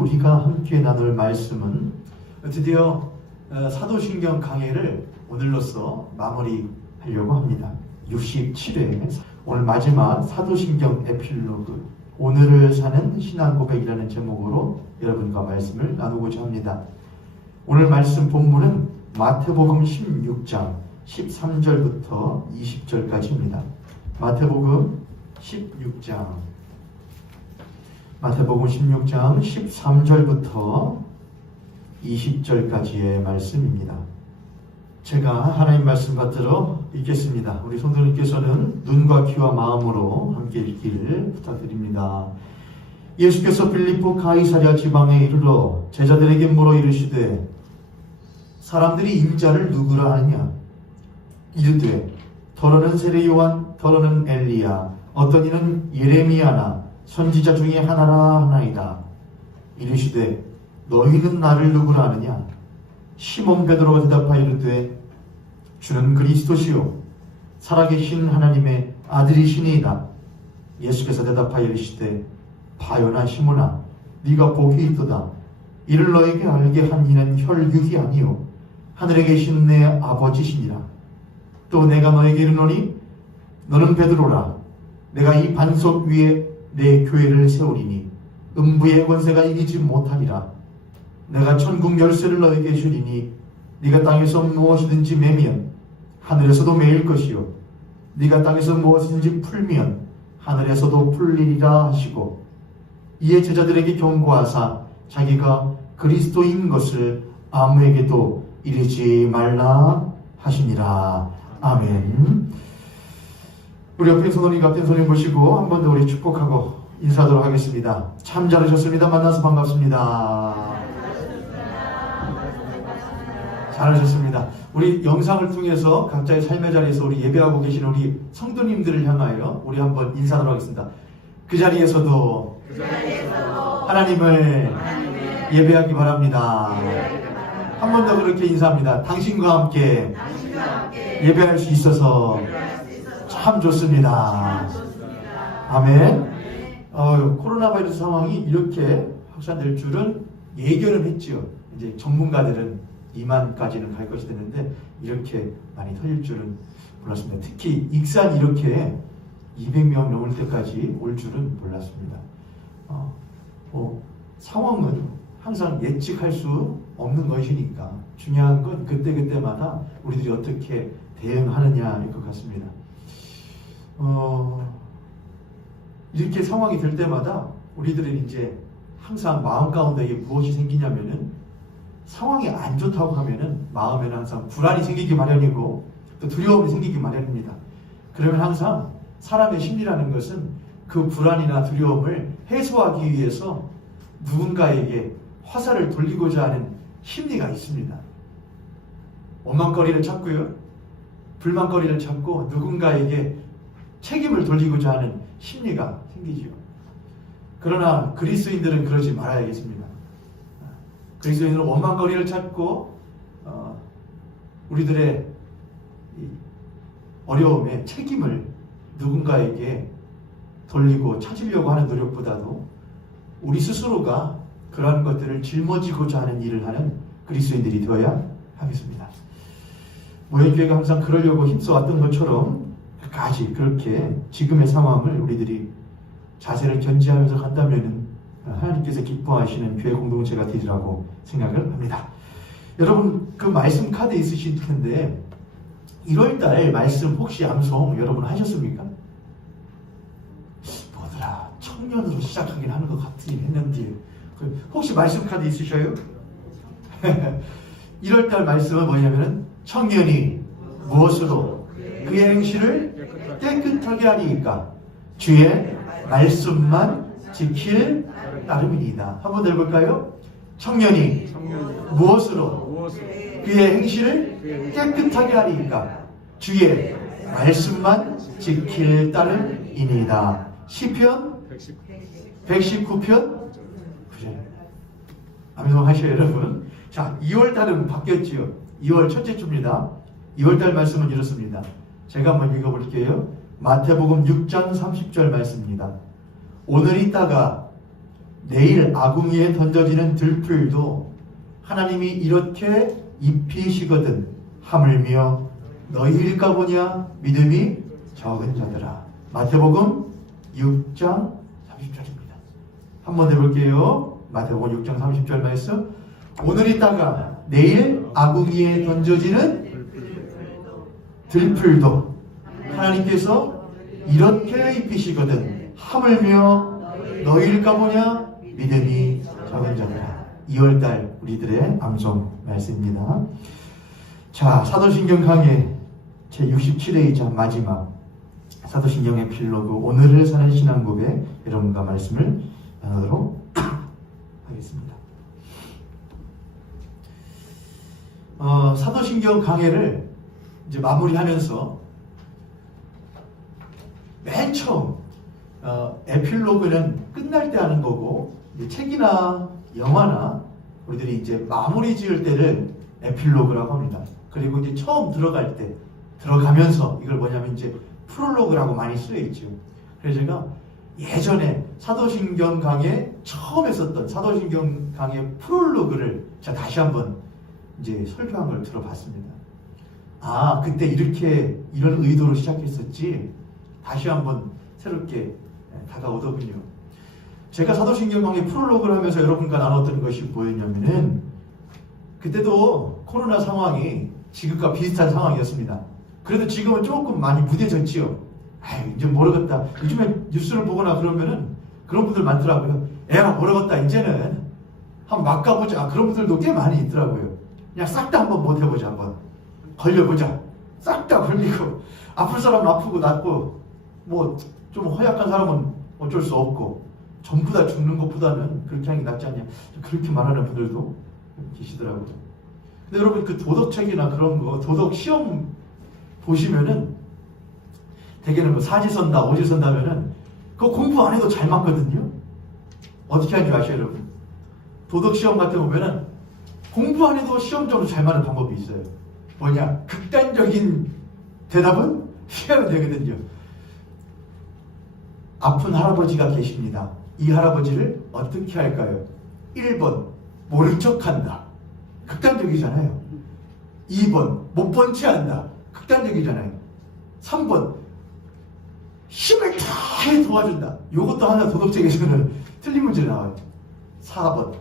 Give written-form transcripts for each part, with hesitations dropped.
우리가 함께 나눌 말씀은 드디어 사도신경 강해를 오늘로써 마무리하려고 합니다. 67회 오늘 마지막 사도신경 에필로그 오늘을 사는 신앙고백이라는 제목으로 여러분과 말씀을 나누고자 합니다. 오늘 말씀 본문은 마태복음 16장 13절부터 20절까지입니다. 마태복음 16장 13절부터 20절까지의 말씀입니다. 제가 하나님 말씀 받들어 읽겠습니다. 우리 성도님께서는 눈과 귀와 마음으로 함께 읽기를 부탁드립니다. 예수께서 빌립보 가이사랴 지방에 이르러 제자들에게 물어 이르시되 사람들이 인자를 누구라 하느냐? 이르되 더러는 세례 요한, 더러는 엘리야, 어떤 이는 예레미야나 선지자 중에 하나라 하나이다. 이르시되 너희는 나를 누구라 하느냐? 시몬 베드로가 대답하여 이르되 주는 그리스도시요 살아계신 하나님의 아들이시니이다. 예수께서 대답하여 이르시되 바요나 시몬아 네가 복이 있도다. 이를 너에게 알게 한 이는 혈육이 아니요 하늘에 계신 내 아버지시니라. 또 내가 너에게 이르노니 너는 베드로라. 내가 이 반석 위에 내 교회를 세우리니 음부의 권세가 이기지 못하리라. 내가 천국 열쇠를 너에게 주리니 네가 땅에서 무엇이든지 매면 하늘에서도 매일 것이요 네가 땅에서 무엇이든지 풀면 하늘에서도 풀리리라 하시고 이에 제자들에게 경고하사 자기가 그리스도인 것을 아무에게도 이르지 말라 하시니라. 아멘. 우리 옆에 손님 같은 손님 보시고 한 번 더 우리 축복하고 인사하도록 하겠습니다. 참 잘하셨습니다. 만나서 반갑습니다. 잘하셨습니다. 우리 영상을 통해서 각자의 삶의 자리에서 우리 예배하고 계신 우리 성도님들을 향하여 우리 한번 인사하도록 하겠습니다. 그 자리에서도 하나님을 예배하기 바랍니다. 한 번 더 그렇게 인사합니다. 당신과 함께 예배할 수 있어서 참 좋습니다. 아멘. 코로나 바이러스 상황이 이렇게 확산될 줄은 예견을 했지요. 이제 전문가들은 2만까지는 갈 것이 됐는데 이렇게 많이 터질 줄은 몰랐습니다. 특히 익산이 이렇게 200명 넘을 때까지 올 줄은 몰랐습니다. 상황은 항상 예측할 수 없는 것이니까 중요한 건 그때그때마다 우리들이 어떻게 대응하느냐일 것 같습니다. 이렇게 상황이 될 때마다 우리들은 이제 항상 마음 가운데 무엇이 생기냐면은 상황이 안 좋다고 하면은 마음에는 항상 불안이 생기기 마련이고 또 두려움이 생기기 마련입니다. 그러면 항상 사람의 심리라는 것은 그 불안이나 두려움을 해소하기 위해서 누군가에게 화살을 돌리고자 하는 심리가 있습니다. 원망거리를 찾고요. 불만거리를 찾고 누군가에게 책임을 돌리고자 하는 심리가 생기지요. 그러나 그리스도인들은 그러지 말아야겠습니다. 그리스도인들은 원망거리를 찾고 우리들의 어려움에 책임을 누군가에게 돌리고 찾으려고 하는 노력보다도 우리 스스로가 그러한 것들을 짊어지고자 하는 일을 하는 그리스도인들이 되어야 하겠습니다. 모형교회가 항상 그러려고 힘써왔던 것처럼 끝까지 그렇게 지금의 상황을 우리들이 자세를 견지하면서 간다면 하나님께서 기뻐하시는 교회 공동체가 되리라고 생각을 합니다. 여러분 그 말씀 카드 있으실 텐데 1월달 말씀 혹시 암송 여러분 하셨습니까? 뭐더라 청년으로 시작하긴 하는 것 같긴 했는데 혹시 말씀 카드 있으셔요? 1월달 말씀은 뭐냐면은 청년이 무엇으로 그의 행실을 깨끗하게 하니까 주의 말씀만 지킬 따름이니이다. 한번 더 해볼까요? 청년이 무엇으로 그의 행실을 깨끗하게 하니까 주의 말씀만 지킬 따름이니이다. 시편 119편 암송 하셔요 여러분. 자 2월달은 바뀌었지요. 2월 첫째 주입니다. 2월달 말씀은 이렇습니다. 제가 한번 읽어볼게요. 마태복음 6장 30절 말씀입니다. 오늘 있다가 내일 아궁이에 던져지는 들풀도 하나님이 이렇게 입히시거든 하물며 너희일까 보냐 믿음이 적은 자들아. 마태복음 6장 30절입니다. 한번 해볼게요. 마태복음 6장 30절 말씀. 오늘 있다가 내일 아궁이에 던져지는 들풀도 하나님께서 이렇게 입히시거든 하물며 너희일까 보냐 믿음이 적은 자들아. 2월달 우리들의 암송 말씀입니다. 자, 사도신경 강의 제67회이자 마지막 사도신경의 필로그 오늘을 사는 신앙고백 여러분과 말씀을 나누도록 하겠습니다. 사도신경 강해를 이제 마무리하면서 맨 처음 에필로그는 끝날 때 하는 거고 책이나 영화나 우리들이 이제 마무리 지을 때를 에필로그라고 합니다. 그리고 이제 처음 들어갈 때 들어가면서 이걸 뭐냐면 이제 프롤로그라고 많이 쓰여 있죠. 그래서 제가 예전에 사도신경 강의 처음 했었던 사도신경 강의 프롤로그를 제가 다시 한번 이제 설교한 걸 들어봤습니다. 아, 그때 이렇게 이런 의도로 시작했었지. 다시 한번 새롭게 다가오더군요. 제가 사도신경 강의 프롤로그를 하면서 여러분과 나눴던 것이 뭐였냐면은 그때도 코로나 상황이 지금과 비슷한 상황이었습니다. 그래도 지금은 조금 많이 무뎌졌지요. 아유, 이제 모르겠다. 요즘에 뉴스를 보거나 그러면은 그런 분들 많더라고요. 애가 모르겠다. 이제는 한번 막 가보자. 그런 분들도 꽤 많이 있더라고요. 그냥 싹 다 한번 못 해보자. 한번 걸려보자. 싹 다 걸리고 아플 사람은 아프고 낫고 뭐 좀 허약한 사람은 어쩔 수 없고 전부 다 죽는 것보다는 그렇게 하는 게 낫지 않냐. 그렇게 말하는 분들도 계시더라고요. 근데 여러분 그 도덕책이나 그런 거 도덕 시험 보시면은 대개는 뭐 사지선다 오지선다면은 그거 공부 안 해도 잘 맞거든요. 어떻게 하는지 아시죠 여러분? 도덕 시험 같은 거 보면은 공부 안 해도 시험적으로 잘 맞는 방법이 있어요. 뭐냐? 극단적인 대답은 피하면 되거든요. 아픈 할아버지가 계십니다. 이 할아버지를 어떻게 할까요? 1번 모른 척한다. 극단적이잖아요. 2번 못 본 채 한다. 극단적이잖아요. 3번 힘을 다해 도와준다. 이것도 하나 도덕책에서는 틀린 문제 나와요. 4번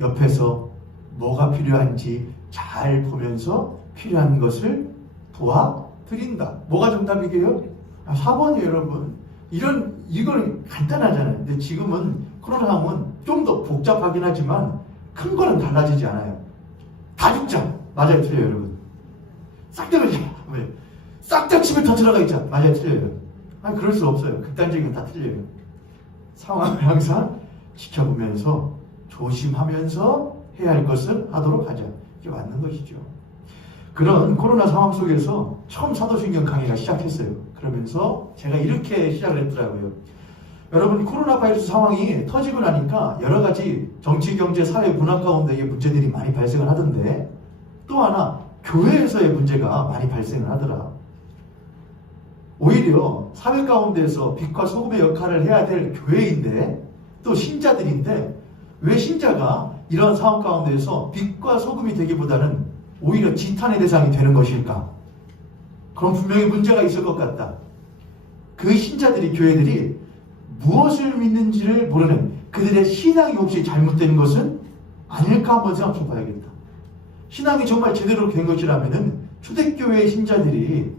옆에서 뭐가 필요한지 잘 보면서 필요한 것을 도와드린다. 뭐가 정답이게요? 4번이에요 여러분. 이건 간단하잖아요. 근데 지금은 코로나 상황은 좀 더 복잡하긴 하지만 큰 거는 달라지지 않아요. 다 죽자. 맞아요, 틀려요, 여러분. 싹 다 그러자. 왜? 싹 다 집에 더 들어가 있자. 맞아요, 틀려요. 아니, 그럴 수 없어요. 극단적인 건 다 틀려요. 상황을 항상 지켜보면서 조심하면서 해야 할 것을 하도록 하자. 이게 맞는 것이죠. 그런 코로나 상황 속에서 처음 사도신경 강의가 시작했어요. 그러면서 제가 이렇게 시작을 했더라고요. 여러분, 코로나 바이러스 상황이 터지고 나니까 여러 가지 정치, 경제, 사회, 문화 가운데의 문제들이 많이 발생을 하던데 또 하나 교회에서의 문제가 많이 발생을 하더라. 오히려 사회 가운데서 빛과 소금의 역할을 해야 될 교회인데 또 신자들인데 왜 신자가 이런 상황 가운데서 빛과 소금이 되기보다는 오히려 지탄의 대상이 되는 것일까? 그럼 분명히 문제가 있을 것 같다. 그 신자들이, 교회들이 무엇을 믿는지를 모르는 그들의 신앙이 혹시 잘못된 것은 아닐까 한번 생각해 봐야겠다. 신앙이 정말 제대로 된 것이라면은 초대교회 신자들이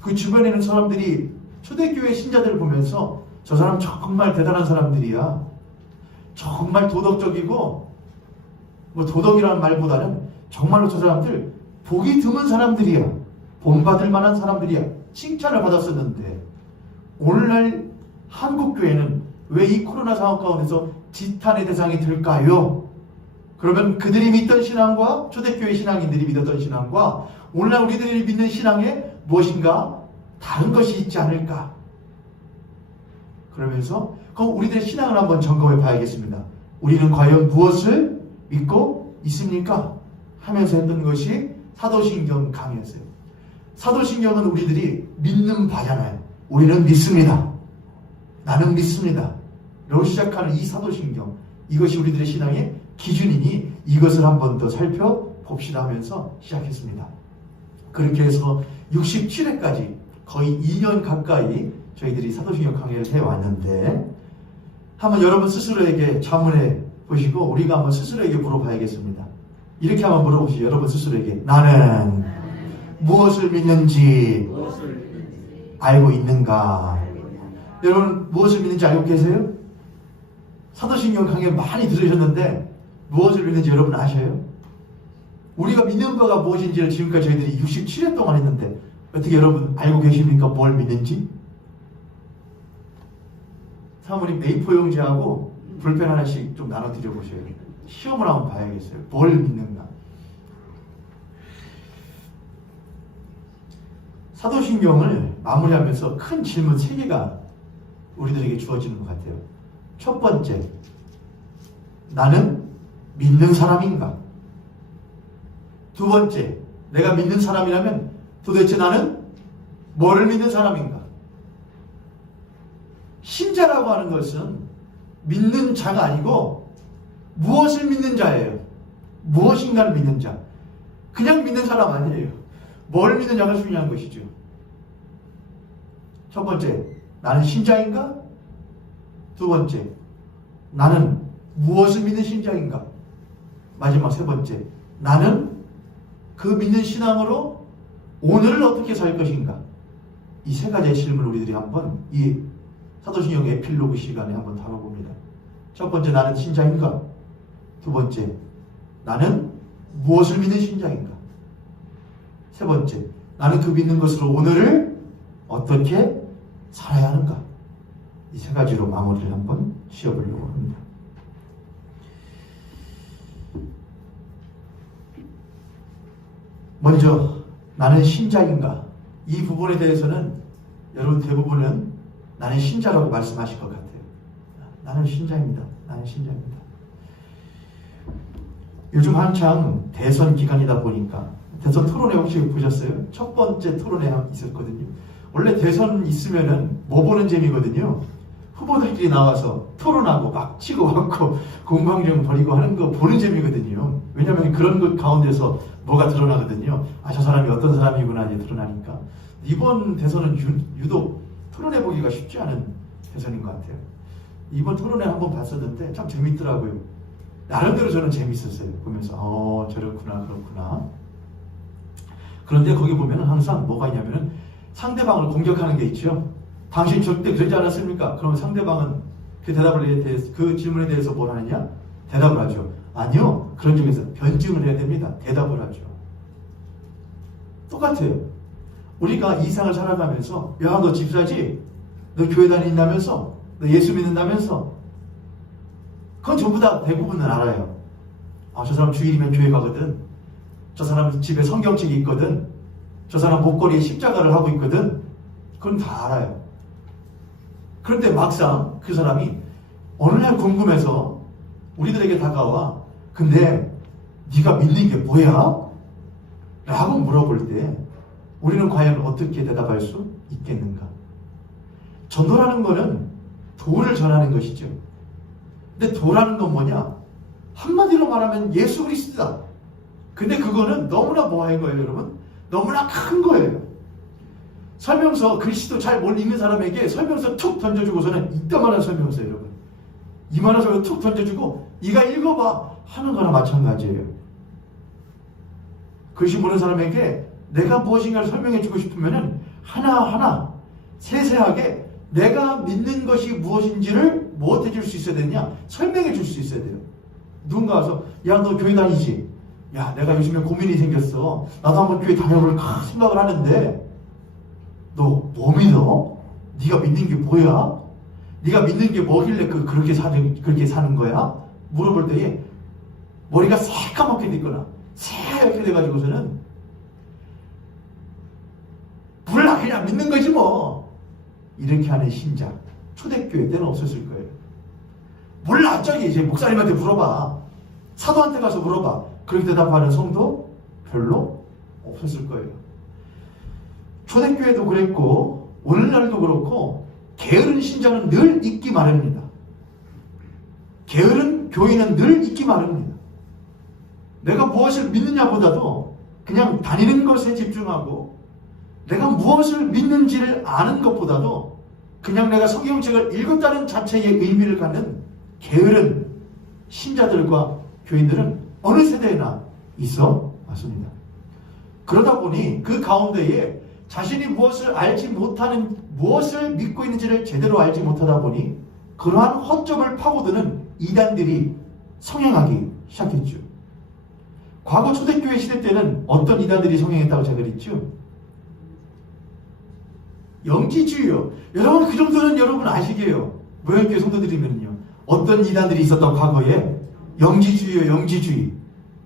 그 주변에 있는 사람들이 초대교회 신자들을 보면서 저 사람 정말 대단한 사람들이야. 정말 도덕적이고 뭐 도덕이라는 말보다는 정말로 저 사람들 복이 드문 사람들이야. 본받을 만한 사람들이야. 칭찬을 받았었는데 오늘날 한국교회는 왜 이 코로나 상황 가운데서 지탄의 대상이 될까요? 그러면 그들이 믿던 신앙과 초대교회 신앙인들이 믿었던 신앙과 오늘날 우리들이 믿는 신앙에 무엇인가 다른 것이 있지 않을까? 그러면서 그럼 우리들의 신앙을 한번 점검해 봐야겠습니다. 우리는 과연 무엇을 믿고 있습니까? 하면서 했던 것이 사도신경 강의였어요. 사도신경은 우리들이 믿는 바잖아요. 우리는 믿습니다. 나는 믿습니다. 로 시작하는 이 사도신경. 이것이 우리들의 신앙의 기준이니 이것을 한 번 더 살펴봅시다 하면서 시작했습니다. 그렇게 해서 67회까지 거의 2년 가까이 저희들이 사도신경 강의를 해왔는데 한번 여러분 스스로에게 자문해 보시고 우리가 한번 스스로에게 물어봐야겠습니다. 이렇게 한번 물어보시죠. 여러분 스스로에게 나는 무엇을 믿는지 알고 있는가? 여러분 무엇을 믿는지 알고 계세요? 사도신경 강의 많이 들으셨는데 무엇을 믿는지 여러분 아셔요? 우리가 믿는 거가 무엇인지를 지금까지 저희들이 67회 동안 했는데 어떻게 여러분 알고 계십니까? 뭘 믿는지? 사모님 A4용지하고 볼펜 하나씩 좀 나눠드려 보셔요. 시험을 한번 봐야겠어요. 뭘 믿는가? 사도신경을 마무리하면서 큰 질문 3개가 우리들에게 주어지는 것 같아요. 첫 번째, 나는 믿는 사람인가? 두 번째, 내가 믿는 사람이라면 도대체 나는 뭐를 믿는 사람인가? 신자라고 하는 것은 믿는 자가 아니고 무엇을 믿는 자예요. 무엇인가를 믿는 자. 그냥 믿는 사람 아니에요. 뭘 믿느냐가 중요한 것이죠. 첫 번째, 나는 신자인가? 두 번째, 나는 무엇을 믿는 신자인가? 마지막 세 번째, 나는 그 믿는 신앙으로 오늘을 어떻게 살 것인가? 이 세 가지의 질문을 우리들이 한번 이 사도신경 에필로그 시간에 한번 다뤄봅니다. 첫 번째, 나는 신자인가? 두 번째, 나는 무엇을 믿는 신자인가? 세 번째, 나는 그 믿는 것으로 오늘을 어떻게 살아야 하는가? 이 세 가지로 마무리를 한번 지어보려고 합니다. 먼저 나는 신자인가? 이 부분에 대해서는 여러분 대부분은 나는 신자라고 말씀하실 것 같아요. 나는 신자입니다. 나는 신자입니다. 요즘 한창 대선 기간이다 보니까 대선 토론회 혹시 보셨어요? 첫 번째 토론회 있었거든요. 원래 대선 있으면은 뭐 보는 재미거든요. 후보들끼리 나와서 토론하고 막 치고받고 공방전 벌이고 하는 거 보는 재미거든요. 왜냐하면 그런 것 가운데서 뭐가 드러나거든요. 아, 저 사람이 어떤 사람이구나 이제 드러나니까. 이번 대선은 유독 토론해 보기가 쉽지 않은 대선인 것 같아요. 이번 토론회 한번 봤었는데 참 재밌더라고요. 나름대로 저는 재밌었어요. 보면서 그렇구나. 그런데 거기 보면 항상 뭐가 있냐면은 상대방을 공격하는 게 있죠. 당신 절대 그러지 않았습니까? 그러면 상대방은 그 대답을 대해서, 그 질문에 대해서 뭘 하느냐? 대답을 하죠. 아니요. 그런 쪽에서 변증을 해야 됩니다. 대답을 하죠. 똑같아요. 우리가 이 세상을 살아가면서 야, 너 집사지? 너 교회 다닌다면서? 너 예수 믿는다면서? 그건 전부 다 대부분은 알아요. 아, 저 사람 주일이면 교회 가거든. 저 사람 집에 성경책이 있거든. 저 사람 목걸이에 십자가를 하고 있거든. 그건 다 알아요. 그런데 막상 그 사람이 어느 날 궁금해서 우리들에게 다가와 근데 네가 믿는 게 뭐야? 라고 물어볼 때 우리는 과연 어떻게 대답할 수 있겠는가? 전도라는 거는 도를 전하는 것이죠. 근데 도라는 건 뭐냐? 한마디로 말하면 예수 그리스도다. 근데 그거는 너무나 뭐한 거예요, 여러분? 너무나 큰 거예요. 설명서 그리스도 잘 못 읽는 사람에게 설명서 툭 던져주고서는 이따만한 설명서예요, 여러분. 이만한 설명 툭 던져주고 이가 읽어봐 하는 거나 마찬가지예요. 글씨 모르는 사람에게 내가 무엇인가를 설명해주고 싶으면은 하나하나 세세하게 내가 믿는 것이 무엇인지를 뭐 해줄 수 있어야 되냐? 설명해 줄 수 있어야 돼요. 누군가 와서 야, 너 교회 다니지? 야, 내가 요즘에 고민이 생겼어. 나도 한번 교회 다녀볼까 생각을 하는데 너 뭐 믿어? 네가 믿는 게 뭐야? 네가 믿는 게 뭐길래 그렇게 사는 거야? 물어볼 때에 머리가 새까맣게 됐거나 새하얗게 돼가지고서는 몰라 그냥 믿는 거지 뭐 이렇게 하는 신자 초대교회 때는 없었을 거예요. 몰라 저기 이제 목사님한테 물어봐, 사도한테 가서 물어봐, 그렇게 대답하는 성도 별로 없었을 거예요. 초대교회도 그랬고 오늘날도 그렇고 게으른 신자는 늘 있기 마련입니다. 게으른 교인은 늘 잊기 마련입니다. 내가 무엇을 믿느냐보다도 그냥 다니는 것에 집중하고 내가 무엇을 믿는지를 아는 것보다도 그냥 내가 성경책을 읽었다는 자체의 의미를 갖는 게으른 신자들과 교인들은 어느 세대에나 있어 왔습니다. 그러다 보니 그 가운데에 자신이 무엇을 알지 못하는, 무엇을 믿고 있는지를 제대로 알지 못하다 보니 그러한 허점을 파고드는 이단들이 성행하기 시작했죠. 과거 초대교회 시대 때는 어떤 이단들이 성행했다고 제가 그랬죠? 영지주의요. 여러분 그 정도는 여러분 아시게요. 모형교회 성도들이면요. 어떤 이단들이 있었다고 과거에? 영지주의요. 영지주의.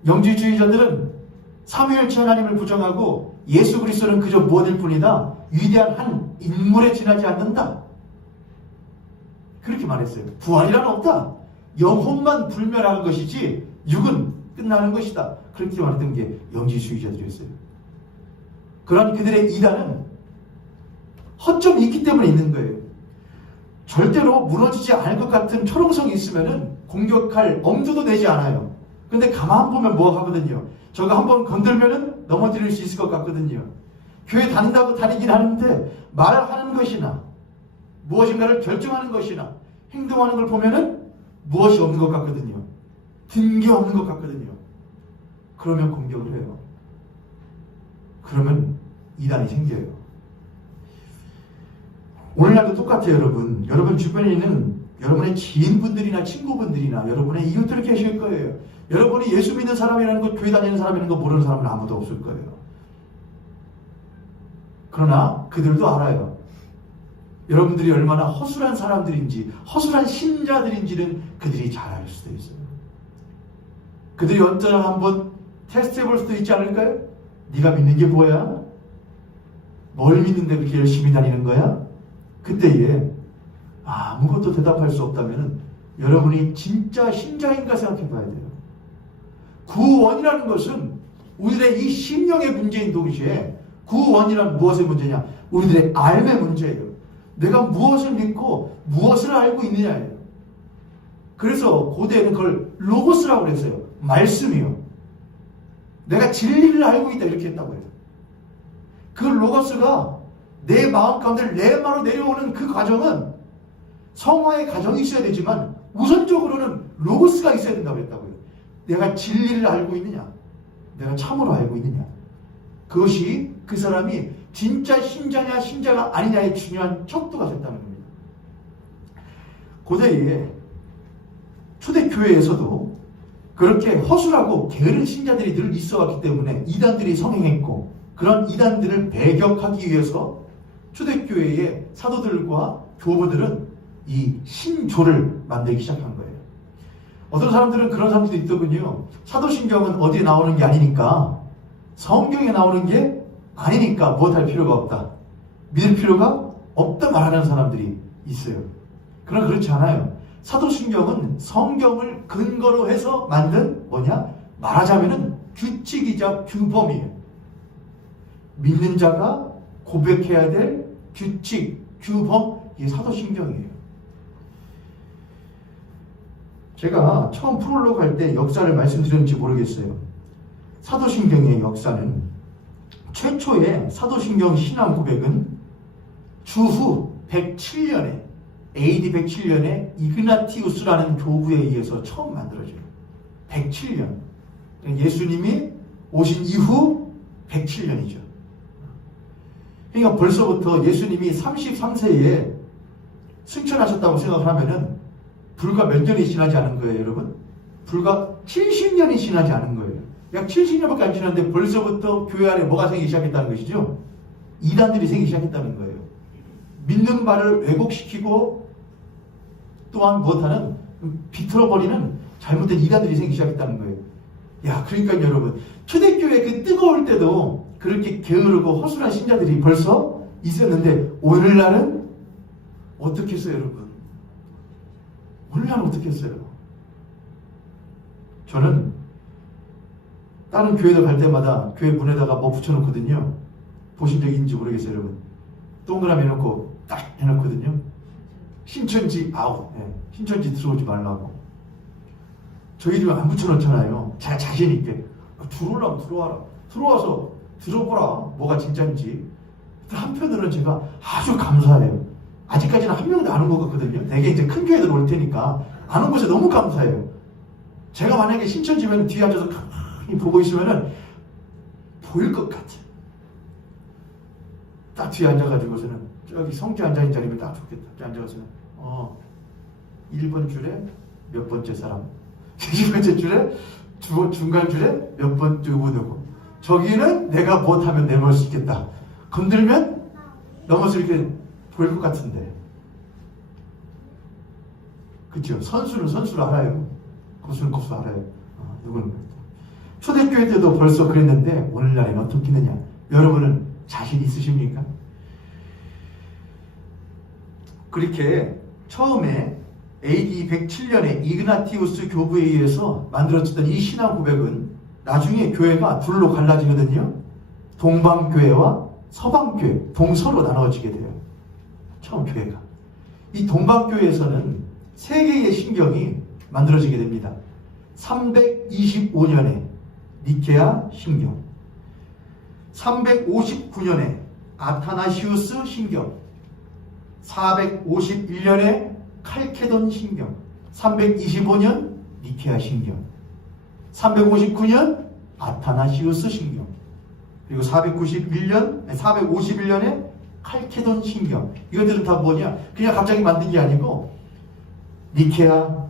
영지주의자들은 삼위일체 하나님을 부정하고 예수 그리스도는 그저 무엇일 뿐이다. 위대한 한 인물에 지나지 않는다. 그렇게 말했어요. 부활이란 없다. 영혼만 불멸하는 것이지 육은 끝나는 것이다. 그렇게 말했던 게 영지주의자들이었어요. 그런 그들의 이단은 허점이 있기 때문에 있는 거예요. 절대로 무너지지 않을 것 같은 초롱성이 있으면은 공격할 엄두도 내지 않아요. 근데 가만 보면 뭐 하거든요. 저거 한번 건들면은 넘어뜨릴 수 있을 것 같거든요. 교회 다닌다고 다니긴 하는데 말하는 것이나 무엇인가를 결정하는 것이나 행동하는 걸 보면은 무엇이 없는 것 같거든요. 든 게 없는 것 같거든요. 그러면 공격을 해요. 그러면 이단이 생겨요. 오늘날도 똑같아요, 여러분. 여러분 주변에 있는 여러분의 지인분들이나 친구분들이나 여러분의 이웃들 계실 거예요. 여러분이 예수 믿는 사람이라는 것, 교회 다니는 사람이라는 거 모르는 사람은 아무도 없을 거예요. 그러나 그들도 알아요. 여러분들이 얼마나 허술한 사람들인지, 허술한 신자들인지는 그들이 잘 알 수도 있어요. 그들이 언제나 한번 테스트 해볼 수도 있지 않을까요? 네가 믿는 게 뭐야? 뭘 믿는데 그렇게 열심히 다니는 거야? 그때에 아무것도 대답할 수 없다면 여러분이 진짜 신자인가 생각해 봐야 돼요. 구원이라는 것은 우리들의 이 심령의 문제인 동시에 구원이란 무엇의 문제냐? 우리들의 삶의 문제예요. 내가 무엇을 믿고 무엇을 알고 있느냐예요. 그래서 고대에는 그걸 로고스라고 그랬어요. 말씀이요. 내가 진리를 알고 있다 이렇게 했다고 해요. 그 로고스가 내 마음 가운데 레마로 내려오는 그 과정은 성화의 과정이 있어야 되지만 우선적으로는 로고스가 있어야 된다고 했다고요. 내가 진리를 알고 있느냐? 내가 참으로 알고 있느냐? 그것이 그 사람이 진짜 신자냐 신자가 아니냐의 중요한 척도가 됐다는 겁니다. 고대에 초대교회에서도 그렇게 허술하고 게으른 신자들이 늘 있어왔기 때문에 이단들이 성행했고 그런 이단들을 배격하기 위해서 초대교회의 사도들과 교부들은 이 신조를 만들기 시작한 거예요. 어떤 사람들은 그런 사람들도 있더군요. 사도신경은 어디에 나오는 게 아니니까 성경에 나오는 게 아니니까 무엇할 필요가 없다. 믿을 필요가 없다 말하는 사람들이 있어요. 그러나 그렇지 않아요. 사도신경은 성경을 근거로 해서 만든 뭐냐? 말하자면은 규칙이자 규범이에요. 믿는 자가 고백해야 될 규칙, 규범, 이게 사도신경이에요. 제가 처음 프롤로그 할 때 역사를 말씀드렸는지 모르겠어요. 사도신경의 역사는 최초의 사도신경 신앙 고백은 주후 107년에 AD 107년에 이그나티우스라는 교부에 의해서 처음 만들어져요. 107년. 예수님이 오신 이후 107년이죠. 그러니까 벌써부터 예수님이 33세에 승천하셨다고 생각을 하면은 불과 몇 년이 지나지 않은 거예요, 여러분? 불과 70년이 지나지 않은 거예요. 약 70년밖에 안 지났는데 벌써부터 교회 안에 뭐가 생기기 시작했다는 것이죠? 이단들이 생기기 시작했다는 거예요. 믿는 바를 왜곡시키고 또한 무엇하는 비틀어버리는 잘못된 이단들이 생기기 시작했다는 거예요. 야, 그러니까 여러분, 초대교회 그 뜨거울 때도 그렇게 게으르고 허술한 신자들이 벌써 있었는데 오늘날은 어떻게 했어요, 여러분? 오늘날은 어떻게 했어요? 저는 다른 교회들 갈 때마다 교회 문에다가 뭐 붙여놓거든요. 보신 적 있는지 모르겠어요, 여러분. 동그라미 해놓고 딱 해놓거든요. 신천지 아웃. 네. 신천지 들어오지 말라고. 저희들은 안 붙여놓잖아요. 자신 있게. 들어오려면 들어와라. 들어와서 들어보라. 뭐가 진짜인지. 한편으로는 제가 아주 감사해요. 아직까지는 한 명도 안 온 것 같거든요. 되게 이제 큰 교회들 올 테니까 안 온 것에 너무 감사해요. 제가 만약에 신천지면 뒤에 앉아서 가만히 보고 있으면은 보일 것 같아. 딱 뒤에 앉아가지고서는 저기 성지 앉아있는 자리면 딱 좋겠다. 이렇게 앉아서는 1번 줄에 몇 번째 사람, 2번째 줄에 중간 줄에 몇 번째 누구 저기는 내가 못하면 내놓을 수 있겠다. 건들면 넘어서 이렇게 보일 것 같은데. 그쵸? 선수는 선수를 알아요. 고수는 고수 알아요. 누구는. 초대교회 때도 벌써 그랬는데 오늘날에는 어떻겠느냐. 여러분은 자신 있으십니까? 그렇게 처음에 AD 107년에 이그나티우스 교부에 의해서 만들어졌던 이 신앙 고백은 나중에 교회가 둘로 갈라지거든요. 동방교회와 서방교회, 동서로 나눠지게 돼요. 처음 교회가. 이 동방교회에서는 세 개의 신경이 만들어지게 됩니다. 325년에 니케아 신경, 359년에 아타나시우스 신경, 451년에 칼케돈 신경, 325년 니케아 신경, 359년 아타나시우스 신경, 그리고 451년에 칼케돈 신경. 이것들은 다 뭐냐? 그냥 갑자기 만든 게 아니고 니케아,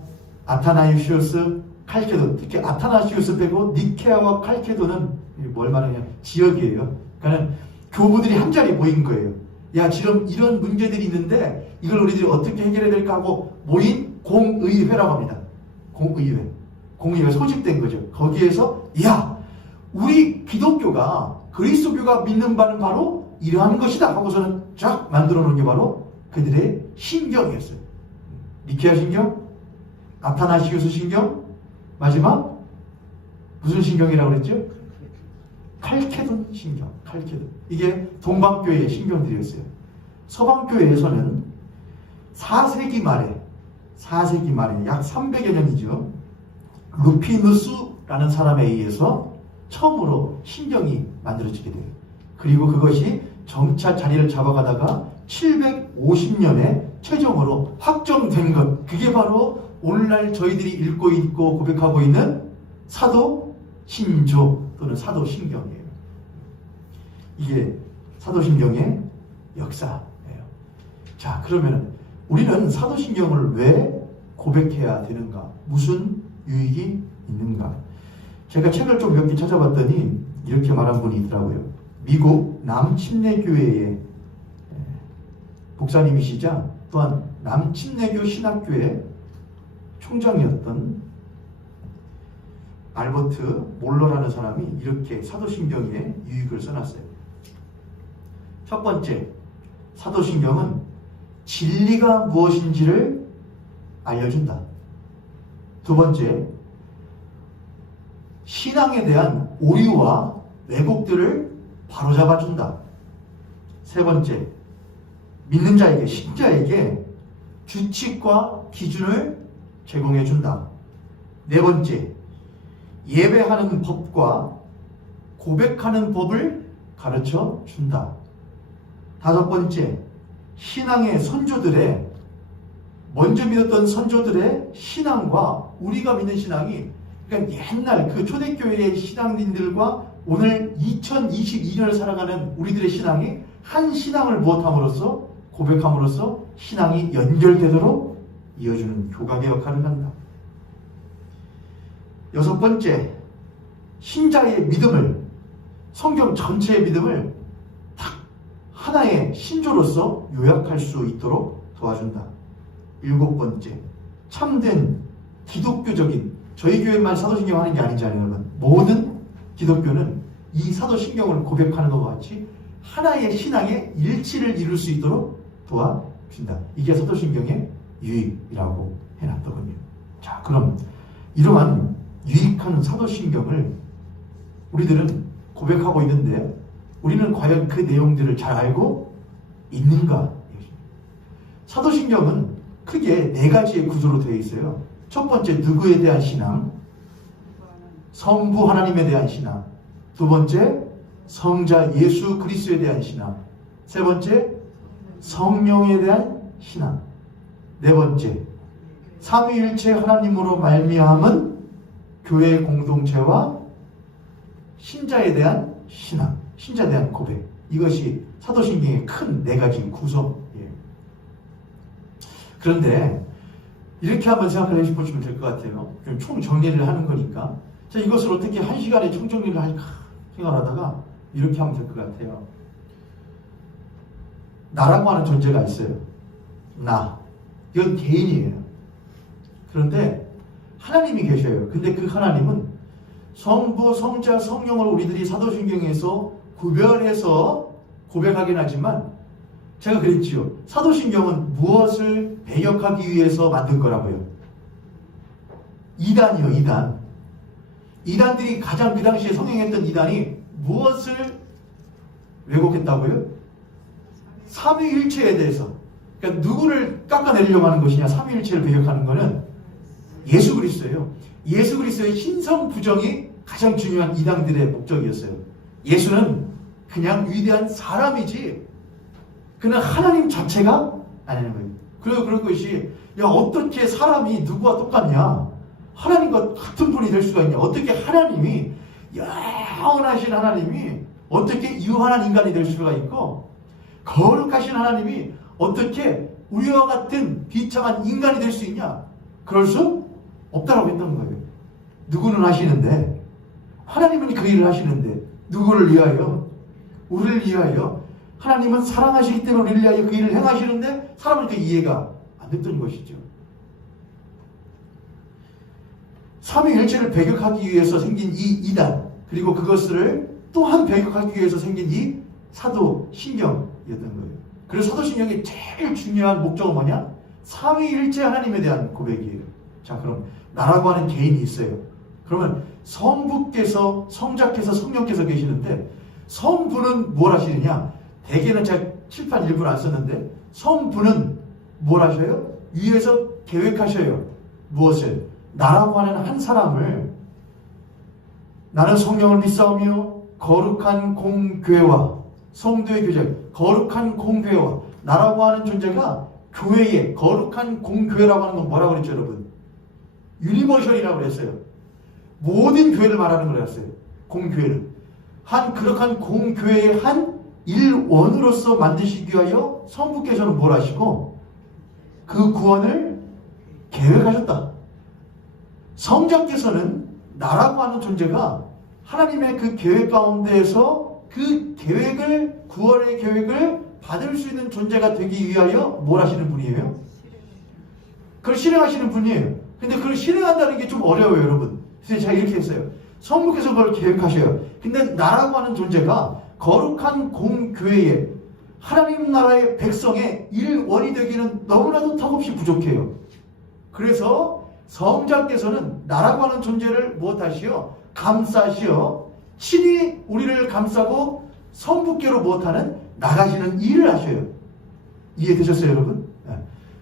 아타나시우스, 칼케돈. 특히 아타나시우스 빼고 니케아와 칼케돈은 뭘 말하냐? 지역이에요. 그러니까 교부들이 한 자리에 모인 거예요. 야, 지금 이런 문제들이 있는데 이걸 우리들이 어떻게 해결해야 될까 하고 모인 공의회라고 합니다. 공의회 소집된 거죠. 거기에서 야, 우리 기독교가 그리스도교가 믿는 바는 바로 이러한 것이다 하고서는 쫙 만들어 놓은 게 바로 그들의 신경이었어요. 니케아 신경, 아타나시우스 신경, 마지막 무슨 신경이라고 그랬죠? 칼케돈 신경, 칼케돈. 이게 동방교회의 신경들이었어요. 서방교회에서는 4세기 말에 약 300여 년이죠. 루피누스라는 사람에 의해서 처음으로 신경이 만들어지게 돼요. 그리고 그것이 점차 자리를 잡아가다가 750년에 최종으로 확정된 것. 그게 바로 오늘날 저희들이 읽고 있고 고백하고 있는 사도신조 또는 사도신경이에요. 이게 사도신경의 역사예요. 자, 그러면 우리는 사도신경을 왜 고백해야 되는가? 무슨 유익이 있는가? 제가 책을 좀 몇 개 찾아봤더니 이렇게 말한 분이 있더라고요. 미국 남침례교회의 목사님이시자 또한 남침례교 신학교의 총장이었던 알버트 몰러라는 사람이 이렇게 사도신경의 유익을 써놨어요. 첫 번째, 사도신경은 진리가 무엇인지를 알려준다. 두 번째, 신앙에 대한 오류와 왜곡들을 바로잡아준다. 세 번째, 믿는 자에게, 신자에게 규칙과 기준을 제공해준다. 네 번째, 예배하는 법과 고백하는 법을 가르쳐 준다. 다섯 번째, 신앙의 선조들의, 먼저 믿었던 선조들의 신앙과 우리가 믿는 신앙이, 그러니까 옛날 그 초대교회의 신앙인들과 오늘 2022년을 살아가는 우리들의 신앙이 한 신앙을 무엇함으로써, 고백함으로써 신앙이 연결되도록 이어주는 교각의 역할을 한다. 여섯 번째, 신자의 믿음을, 성경 전체의 믿음을 딱 하나의 신조로서 요약할 수 있도록 도와준다. 일곱 번째, 참된 기독교적인, 저희 교회만 사도신경 하는 게 아니잖아요, 여러분. 모든 기독교는 이 사도신경을 고백하는 것과 같이 하나의 신앙의 일치를 이룰 수 있도록 도와준다. 이게 사도신경의 유익이라고 해놨더군요. 자, 그럼 이러한 유익한 사도신경을 우리들은 고백하고 있는데 우리는 과연 그 내용들을 잘 알고 있는가? 사도신경은 크게 네 가지의 구조로 되어 있어요. 첫 번째, 누구에 대한 신앙. 성부 하나님에 대한 신앙. 두 번째, 성자 예수 그리스도에 대한 신앙. 세 번째, 성령에 대한 신앙. 네 번째, 삼위일체 하나님으로 말미암은 교회 공동체와 신자에 대한 신앙, 신자에 대한 고백. 이것이 사도신경의 큰 네 가지 구성이에요. 그런데 이렇게 한번 생각을 해보시면 될 것 같아요. 그럼 총 정리를 하는 거니까. 자, 이것을 어떻게 한 시간에 총 정리를 할까 생각하다가 이렇게 하면 될 것 같아요. 나라고 하는 존재가 있어요. 나. 이건 개인이에요. 그런데 하나님이 계셔요. 근데 그 하나님은 성부, 성자, 성령을 우리들이 사도신경에서 구별해서 고백하긴 하지만 제가 그랬지요. 사도신경은 무엇을 배격하기 위해서 만든 거라고요? 이단이요, 이단. 이단들이 가장 그 당시에 성행했던 이단이 무엇을 왜곡했다고요? 삼위일체에 대해서. 그러니까 누구를 깎아내리려고 하는 것이냐? 삼위일체를 배격하는 것은 예수 그리스도예요. 예수 그리스도의 신성 부정이 가장 중요한 이단들의 목적이었어요. 예수는 그냥 위대한 사람이지 그는 하나님 자체가 아니라는 거예요. 그리고 그런 것이 야 어떻게 사람이 누구와 똑같냐? 하나님과 같은 분이 될 수가 있냐? 어떻게 하나님이 영원하신 하나님이 어떻게 유한한 인간이 될 수가 있고 거룩하신 하나님이 어떻게 우리와 같은 비참한 인간이 될 수 있냐? 그럴 수 없다라고 했던 거예요. 누구는 하시는데 하나님은 그 일을 하시는데 누구를 위하여? 우리를 위하여. 하나님은 사랑하시기 때문에 우리를 위하여 그 일을 행하시는데 사람은 그 이해가 안 됐던 것이죠. 삼위일체를 배격하기 위해서 생긴 이 이단 그리고 그것을 또한 배격하기 위해서 생긴 이 사도신경이었던 거예요. 그래서 사도신경의 제일 중요한 목적은 뭐냐? 삼위일체 하나님에 대한 고백이에요. 자, 그럼 나라고 하는 개인이 있어요. 그러면 성부께서, 성자께서, 성령께서 계시는데 성부는 뭘 하시느냐? 대개는 제가 칠판 일부러 안 썼는데 성부는 뭘 하셔요? 위에서 계획하셔요. 무엇을? 나라고 하는 한 사람을 나는 성령을 믿사오며 거룩한 공교회와 성도의 교제, 거룩한 공교회와 나라고 하는 존재가 교회의 거룩한 공교회라고 하는 건 뭐라고 그랬죠, 여러분? 유니버셜이라고 그랬어요. 모든 교회를 말하는 거였어요. 공교회는. 한 그렇한 공교회의 한 일원으로서 만드시기 위하여 성부께서는 뭘 하시고 그 구원을 계획하셨다. 성자께서는 나라고 하는 존재가 하나님의 그 계획 가운데에서 그 계획을, 구원의 계획을 받을 수 있는 존재가 되기 위하여 뭘 하시는 분이에요? 그걸 실행하시는 분이에요. 근데 그걸 실행한다는 게 좀 어려워요, 여러분. 그래서 제가 이렇게 했어요. 성부께서 그걸 계획하셔요. 근데 나라고 하는 존재가 거룩한 공교회에 하나님 나라의 백성의 일원이 되기는 너무나도 턱없이 부족해요. 그래서 성자께서는 나라고 하는 존재를 무엇하시오? 감싸시오. 친히 우리를 감싸고 성부께로 무엇하는? 나가시는 일을 하셔요. 이해되셨어요, 여러분?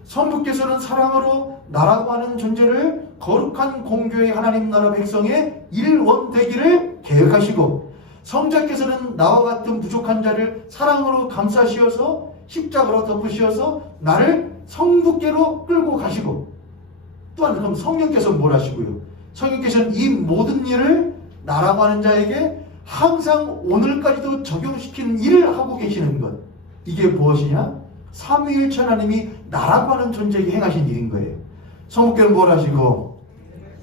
성부께서는 사랑으로 나라고 하는 존재를 거룩한 공교의 하나님 나라 백성의 일원 되기를 계획하시고 성자께서는 나와 같은 부족한 자를 사랑으로 감싸시어서 십자가로 덮으시어서 나를 성부께로 끌고 가시고 또한 그럼 성령께서는 뭘 하시고요? 성령께서는 이 모든 일을 나라고 하는 자에게 항상 오늘까지도 적용시키는 일을 하고 계시는 것. 이게 무엇이냐? 삼위일체 하나님이 나라고 하는 존재에게 행하신 일인 거예요. 성부께는 뭘 하시고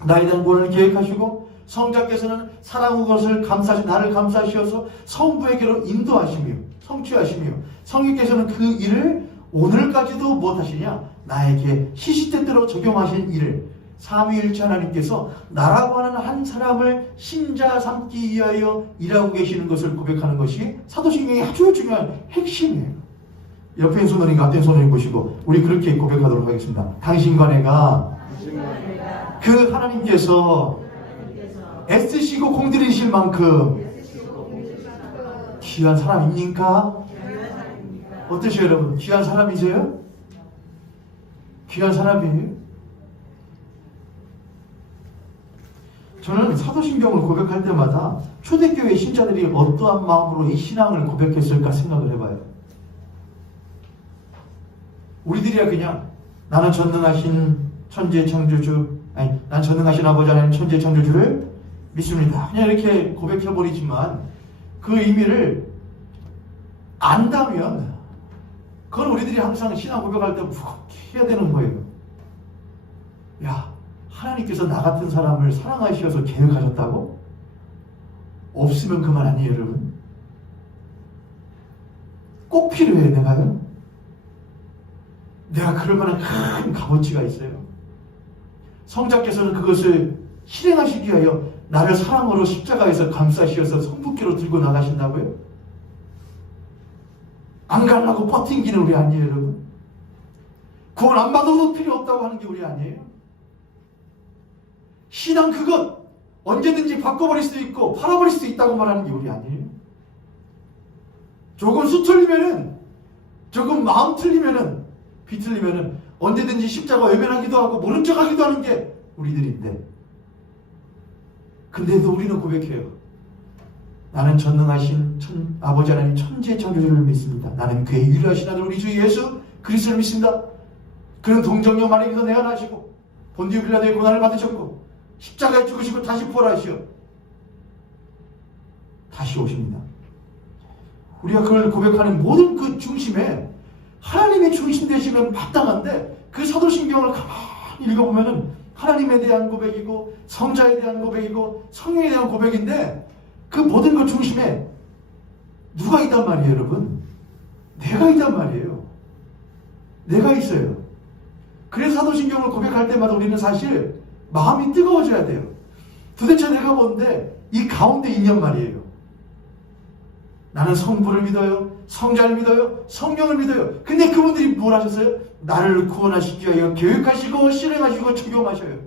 나에 대한 구원을 계획하시고 성자께서는 사랑의 것을 나를 감싸시어서 성부에게로 인도하시며 성취하시며 성령께서는 그 일을 오늘까지도 무엇하시냐? 나에게 시시때때로 적용하신 일을 삼위일체 하나님께서 나라고 하는 한 사람을 신자 삼기 위하여 일하고 계시는 것을 고백하는 것이 사도신경의 아주 중요한 핵심이에요. 옆에 있는 손님과 앞에 있는 손님 보시고 우리 그렇게 고백하도록 하겠습니다. 당신과 내가 그 하나님께서 애쓰시고 공들이실 만큼 귀한 사람입니까? 어떠세요, 여러분? 귀한 사람이세요? 귀한 사람이에요? 저는 사도신경을 고백할 때마다 초대교회 신자들이 어떠한 마음으로 이 신앙을 고백했을까 생각을 해봐요. 우리들이야 그냥 나는 전능하신 천지의 창조주, 난 전능하신 아버지 하나님 천지의 창조주를 믿습니다. 그냥 이렇게 고백해버리지만 그 의미를 안다면 그건 우리들이 항상 신앙 고백할 때 무겁게 해야 되는 거예요. 야, 하나님께서 나 같은 사람을 사랑하셔서 계획하셨다고? 없으면 그만 아니에요, 여러분. 꼭 필요해, 내가요. 내가 그럴 만한 큰 값어치가 있어요. 성자께서는 그것을 실행하시기 위하여 나를 사랑으로 십자가에서 감싸시어서 성부께로 들고 나가신다고요? 안 가려고 버팅기는 우리 아니에요, 여러분. 구원 안 받아도 필요 없다고 하는 게 우리 아니에요. 신앙 그것 언제든지 바꿔버릴 수도 있고 팔아버릴 수도 있다고 말하는 게 우리 아니에요. 조금 수 틀리면은, 조금 마음 틀리면은, 비틀리면은 언제든지 십자가 외면하기도 하고 모른 척 하기도 하는 게 우리들인데, 근데도 우리는 고백해요. 나는 전능하신 아버지 하나님 천지의 창조주를 믿습니다. 나는 그의 유일하신 아들 우리 주 예수 그리스도를 믿습니다. 그는 동정녀 마리아에게서 내어나시고 본디오 빌라도의 고난을 받으셨고 십자가에 죽으시고 다시 부활하시어 다시 오십니다. 우리가 그걸 고백하는 모든 그 중심에 하나님의 중심 되시면 마땅한데, 그 사도신경을 가만히 읽어보면은 하나님에 대한 고백이고 성자에 대한 고백이고 성령에 대한 고백인데, 그 모든 것 중심에 누가 있단 말이에요, 여러분? 내가 있단 말이에요. 내가 있어요. 그래서 사도신경을 고백할 때마다 우리는 사실 마음이 뜨거워져야 돼요. 도대체 내가 뭔데 이 가운데 있냔 말이에요. 나는 성부를 믿어요, 성자를 믿어요, 성령을 믿어요. 근데 그분들이 뭘 하셨어요? 나를 구원하시기 위하여 계획하시고 실행하시고 적용하셔요.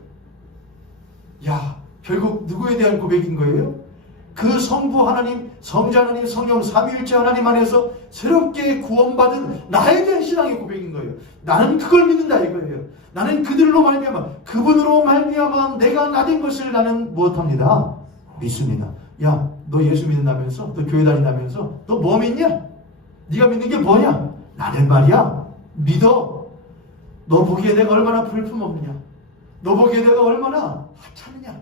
야, 결국 누구에 대한 고백인 거예요? 그 성부 하나님, 성자 하나님, 성령 삼위일체 하나님 안에서 새롭게 구원받은 나에 대한 신앙의 고백인 거예요. 나는 그걸 믿는다 이거예요. 나는 그들로 말미암아, 그분으로 말미암아 내가 나된 것을 나는 무엇합니다? 믿습니다. 야, 너 예수 믿는다면서? 너 교회 다닌다면서? 너 뭐 믿냐? 네가 믿는 게 뭐냐? 나는 말이야 믿어. 너 보기에 내가 얼마나 볼품없느냐? 너 보기에 내가 얼마나 하찮느냐?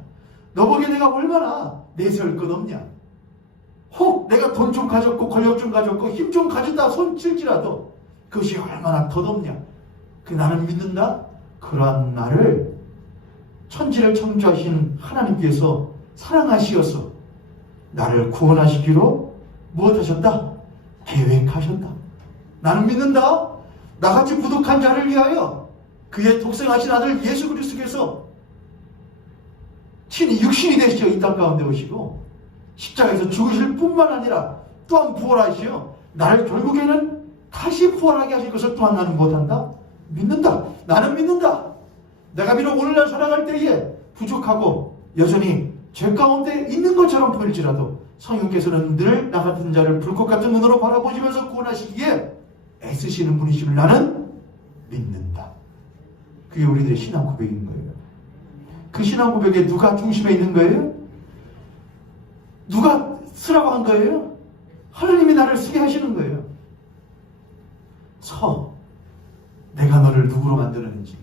너 보기에 내가 얼마나 내세울 것 없냐? 혹 내가 돈 좀 가졌고 권력 좀 가졌고 힘 좀 가졌다 손칠지라도 그것이 얼마나 덧없냐? 그 나는 믿는다? 그러한 나를 천지를 창조하신 하나님께서 사랑하시어서 나를 구원하시기로 무엇하셨다? 계획하셨다. 나는 믿는다. 나같이 부족한 자를 위하여 그의 독생하신 아들 예수 그리스도께서 친히 육신이 되시어 이 땅 가운데 오시고 십자가에서 죽으실 뿐만 아니라 또한 부활하시어 나를 결국에는 다시 부활하게 하실 것을 또한 나는 못한다? 믿는다. 나는 믿는다. 내가 비록 오늘날 살아갈 때에 부족하고 여전히 죄 가운데 있는 것처럼 보일지라도 성령께서는 늘 나 같은 자를 불꽃 같은 눈으로 바라보시면서 구원하시기에 애쓰시는 분이심을 나는 믿는다. 그게 우리들의 신앙 고백인 거예요. 그 신앙 고백에 누가 중심에 있는 거예요? 누가 쓰라고 한 거예요? 하나님이 나를 쓰게 하시는 거예요. 내가 너를 누구로 만들었는지.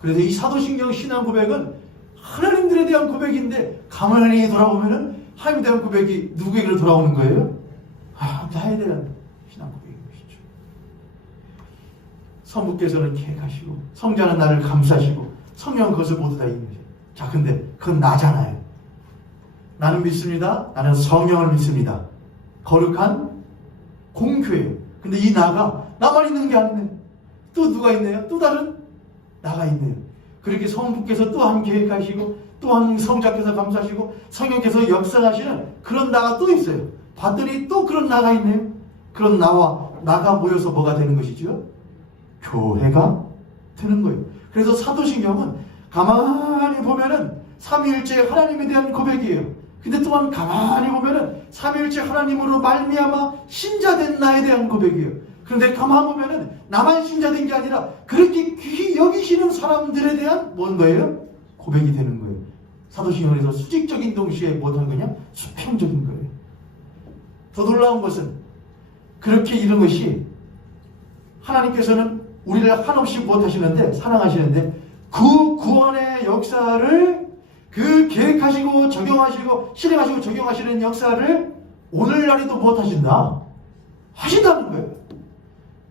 그래서 이 사도신경 신앙 고백은 하나님들에 대한 고백인데 가만히 돌아보면은 하나님에 대한 고백이 누구에게로 돌아오는 거예요? 나에 대한 신앙 고백인 것이죠. 성부께서는 계획하시고 성자는 나를 감싸시고 성령은 그것을 모두 다 이루세요. 자, 근데 그건 나잖아요. 나는 믿습니다. 나는 성령을 믿습니다. 거룩한 공교예요. 근데 이 나가 나만 있는 게 아니네. 또 누가 있네요? 또 다른 나가 있네요. 그렇게 성부께서 또한 계획하시고 또한 성자께서 감싸시고 성령께서 역사하시는 그런 나가 또 있어요. 봤더니 또 그런 나가 있네요. 그런 나와 나가 모여서 뭐가 되는 것이죠? 교회가 되는 거예요. 그래서 사도신경은 가만히 보면은 삼위일체 하나님에 대한 고백이에요. 근데 또한 가만히 보면은 삼위일체 하나님으로 말미암아 신자된 나에 대한 고백이에요. 그런데 가만히 보면은 나만 신자된 게 아니라 그렇게 귀히 여기시는 사람들에 대한 뭔 거예요? 고백이 되는 거예요. 사도신경에서 수직적인 동시에 못하는 거냐? 수평적인 거예요. 더 놀라운 것은 그렇게 이런 것이 하나님께서는 우리를 한없이 못하시는데 사랑하시는데 그 구원의 역사를 그 계획하시고 적용하시고 실행하시고 적용하시는 역사를 오늘날에도 못하신다. 하신다는 거예요.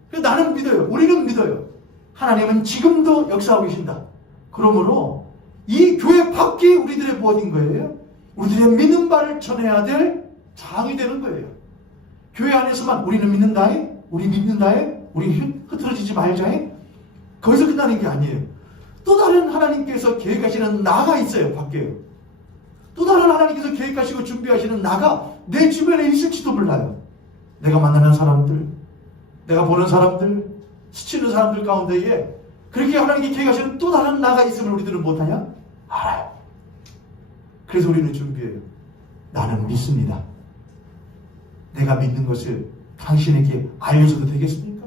그래서 나는 믿어요. 우리는 믿어요. 하나님은 지금도 역사하고 계신다. 그러므로 이 교회 밖에 우리들의 무엇인 거예요? 우리들의 믿는 바를 전해야 될 장이 되는 거예요. 교회 안에서만 우리는 믿는다에, 우리 믿는다에, 우리 흐트러지지 말자에, 거기서 끝나는 게 아니에요. 또 다른 하나님께서 계획하시는 나가 있어요. 밖에요. 또 다른 하나님께서 계획하시고 준비하시는 나가 내 주변에 있을지도 몰라요. 내가 만나는 사람들, 내가 보는 사람들, 스치는 사람들 가운데에 그렇게 하나님께 계획하시는 또 다른 나가 있으면 우리들은 못하냐? 알아요. 그래서 우리는 준비해요. 나는 믿습니다. 내가 믿는 것을 당신에게 알려줘도 되겠습니까?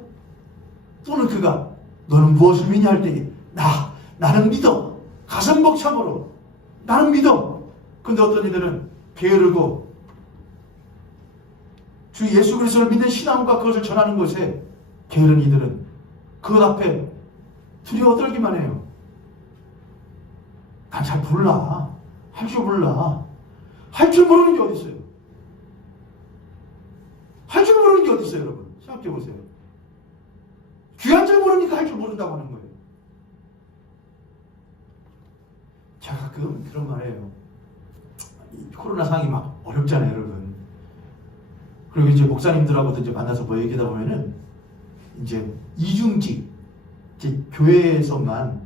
또는 그가 너는 무엇을 믿냐 할 때에 나는 믿어. 가슴 벅참으로 나는 믿어. 근데 어떤 이들은 게으르고 주 예수 그리스도를 믿는 신앙과 그것을 전하는 것에 게으른 이들은 그것 앞에 두려워 떨기만 해요. 난 잘 몰라. 할 줄 몰라. 할 줄 모르는 게 어디 있어요? 할 줄 모르는 게 어디 있어요, 여러분? 생각해 보세요. 귀한 줄 모르니까 할 줄 모른다고 하는 거예요. 제가 가끔 그런 말이에요. 코로나 상황이 막 어렵잖아요, 여러분. 그리고 이제 목사님들하고도 이제 만나서 뭐 얘기하다 보면은 이제 이중직, 이제 교회에서만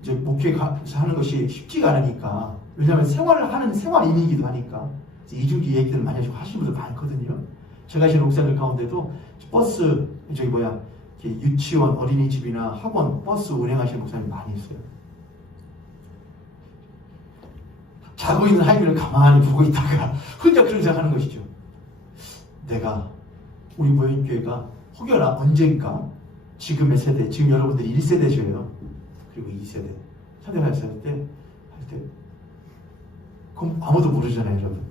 이제 목회하는 것이 쉽지가 않으니까, 왜냐하면 생활을 하는 생활인이기도 하니까 이중직 얘기들을 많이 하시는 분들 많거든요. 제가 아시는 목사들 가운데도 버스, 유치원, 어린이집이나 학원, 버스 운행하시는 목사님 많이 있어요. 자고 있는 하이미를 가만히 보고 있다가 혼자 그런 생각하는 것이죠. 내가 우리 모임교회가 혹여나 언젠가 지금의 세대, 지금 여러분들이 1세대셔요. 그리고 2세대, 3세대 할 때 그럼 아무도 모르잖아요, 여러분.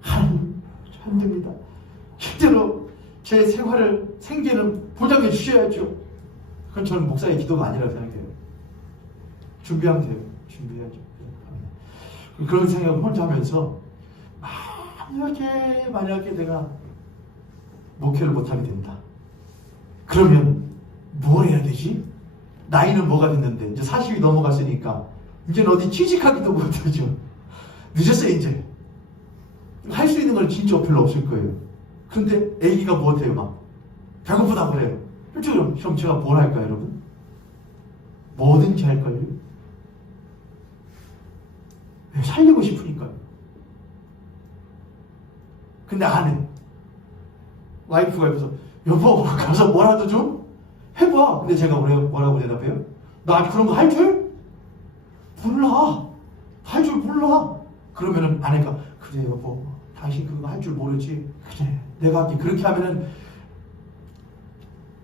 하나님 힘듭니다. 실제로 제 생계는 보장해 주셔야죠. 그건 저는 목사의 기도가 아니라고 생각해요. 준비하면 돼요. 준비해야죠. 그런 생각을 혼자 하면서 만약에 내가 목회를 못하게 된다. 그러면 뭘 해야 되지? 나이는 뭐가 됐는데 이제 40이 넘어갔으니까 이제는 어디 취직하기도 못하죠. 늦었어요. 이제 할 수 있는 건 진짜 별로 없을 거예요. 근데 애기가 못해요. 막 배고프다 그래요. 그럼 제가 뭘 할까요, 여러분? 뭐든지 할걸요. 살리고 싶으니까요. 근데 안 해. 와이프가 옆에서 여보 가서 뭐라도 좀 해봐. 근데 제가 뭐라고 대답해요? 나 그런 거 할 줄? 몰라. 할 줄 몰라. 그러면은 아내가 그래 여보 당신 그거 할 줄 모르지. 그래 내가 할게. 그렇게 하면은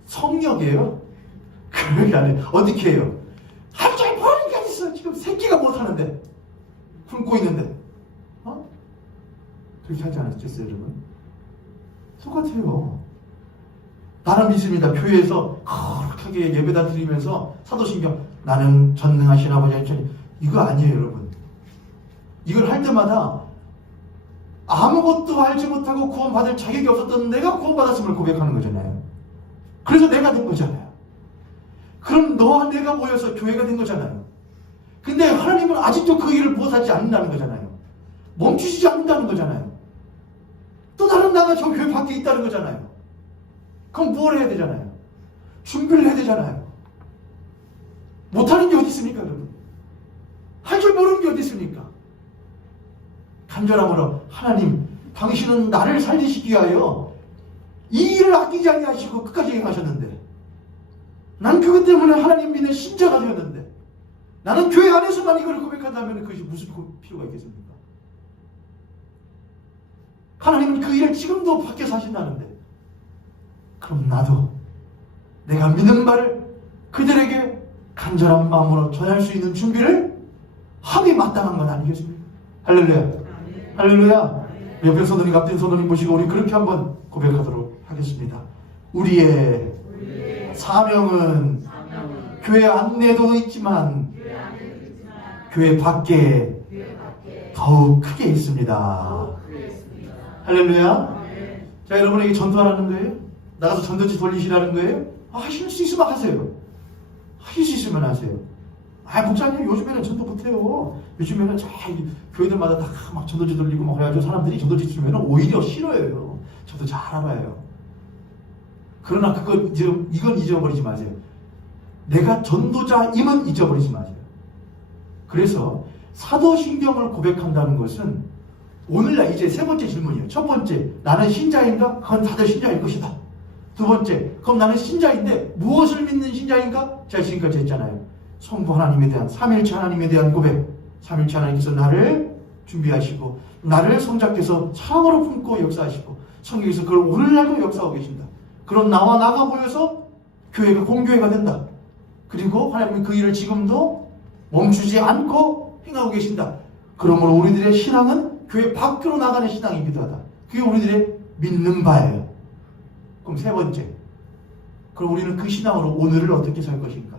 성역이에요? 그렇게 안 해. 어떻게 해요? 할 줄 모르는 게 있어. 지금 새끼가 못하는데 굶고 있는데 그렇게 하지 않았겠어요, 여러분? 똑같아요. 나는 믿습니다. 교회에서 거룩하게 예배다 드리면서 사도신경 나는 전능하신 아버지 하나님, 이거 아니에요, 여러분. 이걸 할 때마다 아무것도 알지 못하고 구원받을 자격이 없었던 내가 구원받았음을 고백하는 거잖아요. 그래서 내가 된 거잖아요. 그럼 너와 내가 모여서 교회가 된 거잖아요. 근데 하나님은 아직도 그 일을 못하지 않는다는 거잖아요. 멈추시지 않는다는 거잖아요. 또 다른 나가 저 교회 밖에 있다는 거잖아요. 그럼 뭘 해야 되잖아요. 준비를 해야 되잖아요. 못하는 게 어디 있습니까, 여러분? 할 줄 모르는 게 어디 있습니까? 간절함으로 하나님, 당신은 나를 살리시기 위하여 이 일을 아끼지 아니하시고 끝까지 행하셨는데, 난 그것 때문에 하나님 믿는 신자가 되었는데, 나는 교회 안에서만 이걸 고백한다면 그것이 무슨 필요가 있겠습니까? 하나님은 그 일을 지금도 밖에서 하신다는데, 그럼 나도 내가 믿는 바를 그들에게 간절한 마음으로 전할 수 있는 준비를 합이 마땅한 건 아니겠습니까? 할렐루야. 할렐루야. 옆에 손들이 앞뒤 손들이 보시고 우리 그렇게 한번 고백하도록 하겠습니다. 우리의 사명은 교회 안내도 있지만 교회 밖에 더욱 크게 있습니다. 할렐루야. 자, 여러분에게 전도하라는 거예요? 나가서 전도지 돌리시라는 거예요? 하실 수 있으면 하세요. 하실 수 있으면 하세요. 목사님 요즘에는 전도 못해요. 요즘에는 교회들마다 다 막 전도지 돌리고 막 그래가지고 사람들이 전도지 주면 오히려 싫어해요. 저도 잘 알아요. 그러나 이건 잊어버리지 마세요. 내가 전도자임은 잊어버리지 마세요. 그래서 사도신경을 고백한다는 것은 오늘날 이제 세 번째 질문이에요. 첫 번째, 나는 신자인가? 그건 다들 신자일 것이다. 두 번째, 그럼 나는 신자인데 무엇을 믿는 신자인가? 제가 지금까지 했잖아요. 성부 하나님에 대한, 삼일체 하나님에 대한 고백. 삼일체 하나님께서 나를 준비하시고 나를 성자께서 사랑으로 품고 역사하시고 성경에서 그걸 오늘날도 역사하고 계신다. 그런 나와 나가 모여서 교회가 공교회가 된다. 그리고 하나님은 그 일을 지금도 멈추지 않고 행하고 계신다. 그러므로 우리들의 신앙은 교회 밖으로 나가는 신앙이기도 하다. 그게 우리들의 믿는 바예요. 그럼 세 번째, 그럼 우리는 그 신앙으로 오늘을 어떻게 살 것인가?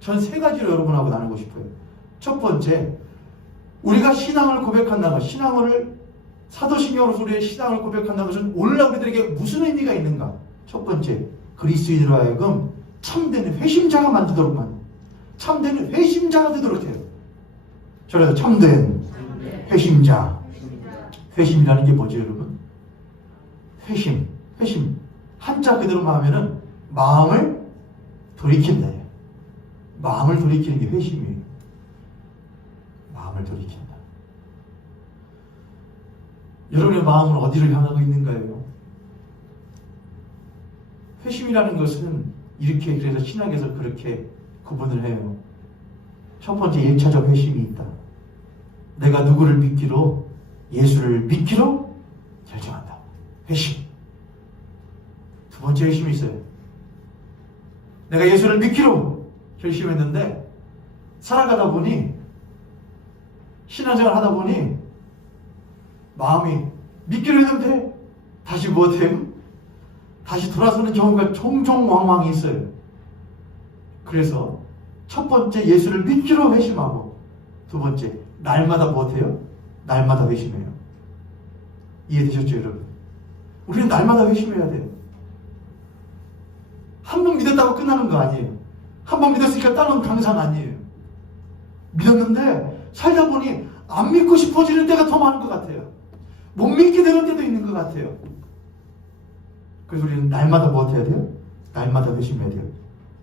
전 세 가지로 여러분하고 나누고 싶어요. 첫 번째, 우리가 신앙을 고백한다는 것, 사도신경으로서 우리의 신앙을 고백한다는 것은 오늘날 우리들에게 무슨 의미가 있는가? 첫 번째, 그리스도인으로 하여금 참된 회심자가 만들도록 참된 회심자가 되도록 해요. 저래서 참된 회심자. 회심이라는 게 뭐죠, 여러분? 회심. 한자 그대로만 하면은 마음을 돌이킨다. 마음을 돌이키는 게 회심이에요. 마음을 돌이킨다. 여러분의 마음은 어디를 향하고 있는가요? 회심이라는 것은 이렇게 그래서 신학에서 그렇게 구분을 해요. 첫 번째 1차적 회심이 있다. 내가 누구를 믿기로? 예수를 믿기로 결정한다. 회심. 두 번째 회심이 있어요. 내가 예수를 믿기로 결심했는데 살아가다 보니 신앙생활 하다 보니 마음이 믿기로 했는데 다시 못해요? 다시 돌아서는 경우가 종종 왕왕 있어요. 그래서 첫 번째 예수를 믿기로 회심하고 두 번째 날마다 못해요? 날마다 회심해요. 이해되셨죠, 여러분? 우리는 날마다 회심해야 돼요. 한 번 믿었다고 끝나는 거 아니에요. 한 번 믿었으니까 다른 강산 아니에요. 믿었는데 살다 보니 안 믿고 싶어지는 때가 더 많은 것 같아요. 못 믿게 되는 때도 있는 것 같아요. 그래서 우리는 날마다 뭐 해야 돼요? 날마다 회심해야 돼요.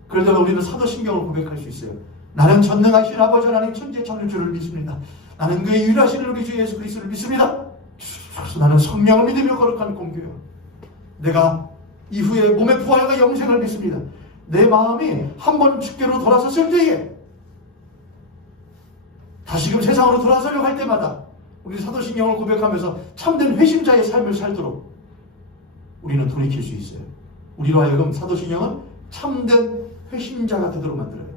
그러다가 우리는 사도신경을 고백할 수 있어요. 나는 전능하신 아버지 하나님 천지의 창조주를 믿습니다. 나는 그의 유일하신 우리 주 예수 그리스도를 믿습니다. 나는 성령을 믿으며 거룩한 공교요. 내가 이후에 몸의 부활과 영생을 믿습니다. 내 마음이 한 번 주께로 돌아섰을 때에 다시금 세상으로 돌아서려고 할 때마다 우리 사도신경을 고백하면서 참된 회심자의 삶을 살도록 우리는 돌이킬 수 있어요. 우리로 하여금 사도신경은 참된 회심자가 되도록 만들어요.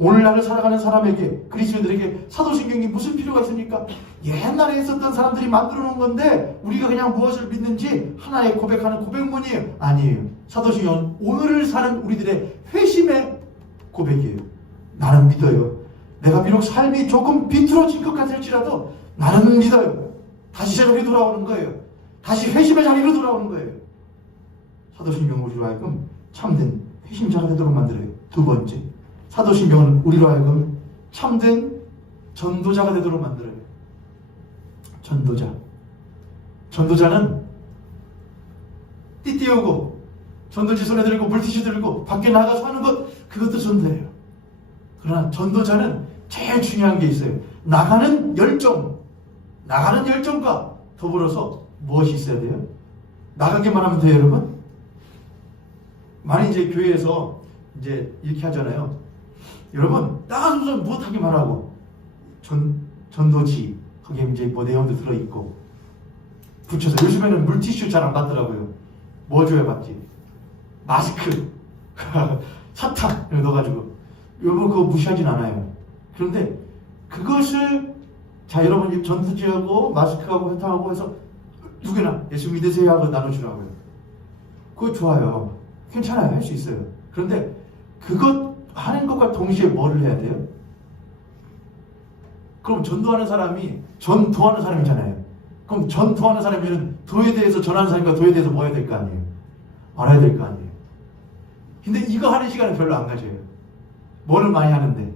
오늘날을 살아가는 사람에게, 그리스도인들에게 사도신경이 무슨 필요가 있습니까? 옛날에 있었던 사람들이 만들어 놓은 건데 우리가 그냥 무엇을 믿는지 하나의 고백하는 고백문이에요. 아니에요. 사도신경은 오늘을 사는 우리들의 회심의 고백이에요. 나는 믿어요. 내가 비록 삶이 조금 비틀어진 것 같을지라도 나는 믿어요. 다시 제자리로 돌아오는 거예요. 다시 회심의 자리로 돌아오는 거예요. 사도신경은 우리로 하여금 참된 회심자가 되도록 만들어요. 두 번째, 사도신경은 우리로 하여금 참된 전도자가 되도록 만들어요. 전도자는 띠띠우고 전도지 손에 들고 물티슈 들고 밖에 나가서 하는 것, 그것도 전도예요. 그러나 전도자는 제일 중요한 게 있어요. 나가는 열정과 더불어서 무엇이 있어야 돼요? 나가기만 하면 돼요, 여러분? 많이 이제 교회에서 이제 이렇게 하잖아요. 여러분, 나가서 무엇하기만 하고, 전도지, 거기에 이제 뭐 내용도 들어있고, 붙여서, 요즘에는 물티슈 잘 안 받더라고요. 뭐 줘야 받지? 마스크, 사탕, 이렇게 넣어가지고. 여러분, 그거 무시하진 않아요. 그런데, 그것을 자 여러분 전투지하고 마스크하고 회탕하고 해서 누구나 예수 믿으세요 하고 나눠주라고요. 그거 좋아요. 괜찮아요. 할 수 있어요. 그런데 그것 하는 것과 동시에 뭐를 해야 돼요? 그럼 전도하는 사람이잖아요. 그럼 전도하는 사람이면 도에 대해서 전하는 사람과 도에 대해서 뭐 해야 될 거 아니에요? 알아야 될 거 아니에요. 근데 이거 하는 시간은 별로 안 가져요. 뭐를 많이 하는데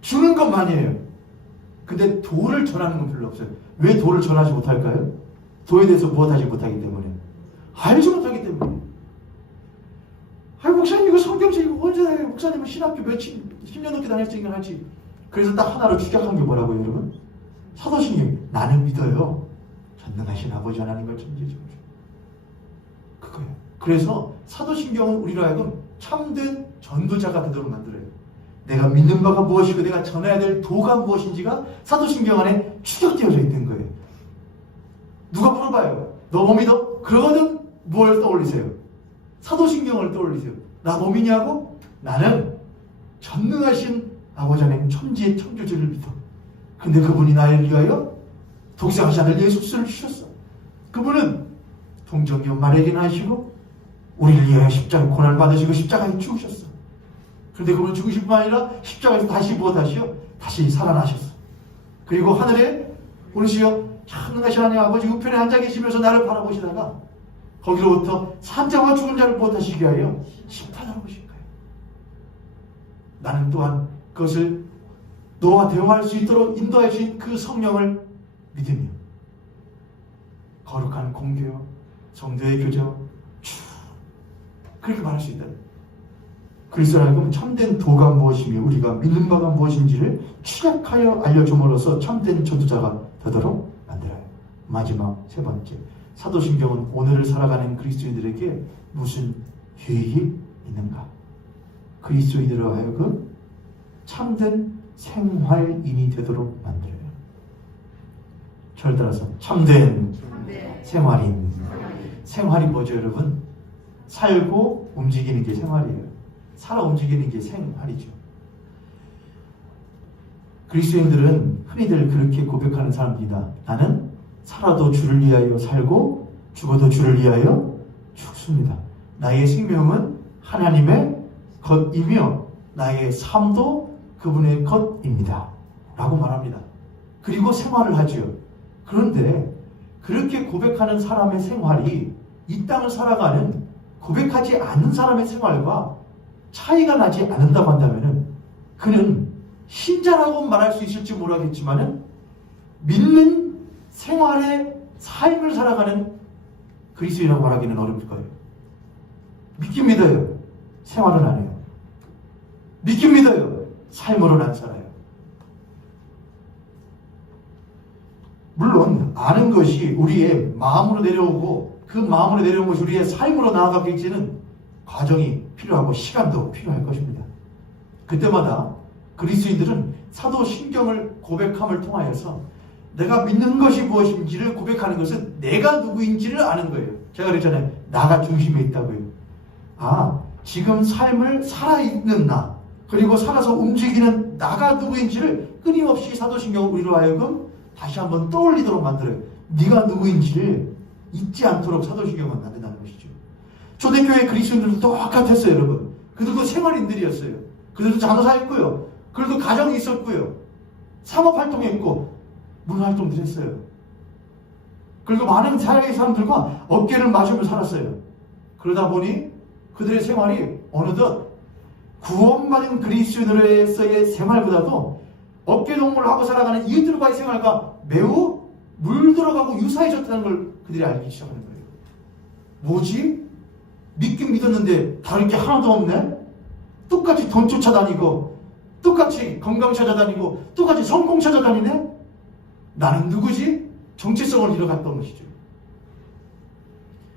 주는 건 많이 해요. 근데 도를 전하는 건 별로 없어요. 왜 도를 전하지 못할까요? 도에 대해서 무엇하지 못하기 때문에. 알지 못하기 때문에. 아니 목사님 이거 성경책 이거 언제 해요? 목사님은 신학교 10년 넘게 다녔으니까 하지. 그래서 딱 하나로 추격한 게 뭐라고요 여러분? 사도신경. 나는 믿어요. 전능하신 아버지 하나님과 천지죠. 그거예요. 그래서 사도신경은 우리로 하여금 참된 전도자가 되도록 만들어요. 내가 믿는 바가 무엇이고 내가 전해야 될 도가 무엇인지가 사도신경 안에 추격되어져 있는 거예요. 누가 물어봐요. 너 뭐 믿어? 그러거든 뭘 떠올리세요? 사도신경을 떠올리세요. 나 뭐 믿냐고? 나는 전능하신 아버지 하나님 천지의 창조주를 믿어. 근데 그분이 나를 위하여 독생하신 아들 예수를 주셨어. 그분은 동정녀 마리아를 낳으시고 우리를 위하여 십자가 고난을 받으시고 십자가에 죽으셨어. 그런데 그분은 죽으실 뿐 아니라 십자가에서 다시 무엇하시오? 다시 살아나셨어. 그리고 하늘에 오르시어 전능하신 하나님 아버지 우편에 앉아 계시면서 나를 바라보시다가 거기로부터 산자와 죽은 자를 무엇하시기 위하여 심판하러 오실 거예요. 나는 또한 그것을 너와 대화할 수 있도록 인도해 주신 그 성령을 믿으며 거룩한 공교, 성도의 교제와 그렇게 말할 수 있다. 그리스도로 하여금 참된 도가 무엇이며 우리가 믿는 바가 무엇인지를 추적하여 알려줌으로써 참된 전도자가 되도록 만들어요. 마지막 세 번째, 사도신경은 오늘을 살아가는 그리스도인들에게 무슨 유익이 있는가? 그리스도인으로 하여금 참된 생활인이 되도록 만들어요. 저를 따라서 참된 생활인. 생활이 뭐죠 여러분? 살고 움직이는 게 생활이에요. 살아 움직이는 게 생활이죠. 그리스도인들은 흔히들 그렇게 고백하는 사람입니다. 나는 살아도 주를 위하여 살고 죽어도 주를 위하여 죽습니다. 나의 생명은 하나님의 것이며 나의 삶도 그분의 것입니다. 라고 말합니다. 그리고 생활을 하죠. 그런데 그렇게 고백하는 사람의 생활이 이 땅을 살아가는 고백하지 않는 사람의 생활과 차이가 나지 않는다고 한다면 그는 신자라고 말할 수 있을지 모르겠지만 믿는 생활의 삶을 살아가는 그리스도인이라고 말하기는 어려울 거예요. 믿긴 믿어요. 생활은 안 해요. 믿긴 믿어요. 삶으로는 안 살아요. 물론 아는 것이 우리의 마음으로 내려오고 그 마음으로 내려온 것이 우리의 삶으로 나아가기까지는 과정이 필요하고 시간도 필요할 것입니다. 그때마다 그리스도인들은 사도신경을 고백함을 통하여서 내가 믿는 것이 무엇인지를 고백하는 것은 내가 누구인지를 아는 거예요. 제가 그랬잖아요. 나가 중심에 있다고요. 아, 지금 삶을 살아있는 나, 그리고 살아서 움직이는 나가 누구인지를 끊임없이 사도신경을 우리로 하여금 다시 한번 떠올리도록 만들어요. 네가 누구인지를 잊지 않도록 사도신경을 만든다는 것이죠. 초대교회 그리스도인들도 똑같았어요, 여러분. 그들도 생활인들이었어요. 그들도 장사했고요. 그들도 가정이 있었고요. 상업활동했고 문화활동들 했어요. 그리고 많은 사회의 사람들과 어깨를 맞으며 살았어요. 그러다 보니 그들의 생활이 어느덧 구원받은 그리스도인으로서의 생활보다도 어깨동무를 하고 살아가는 이웃들과의 생활과 매우 물들어가고 유사해졌다는 걸 그들이 알기 시작하는 거예요. 뭐지? 믿긴 믿었는데 다른 게 하나도 없네? 똑같이 돈 쫓아다니고 똑같이 건강 찾아다니고 똑같이 성공 찾아다니네? 나는 누구지? 정체성을 잃어갔던 것이죠.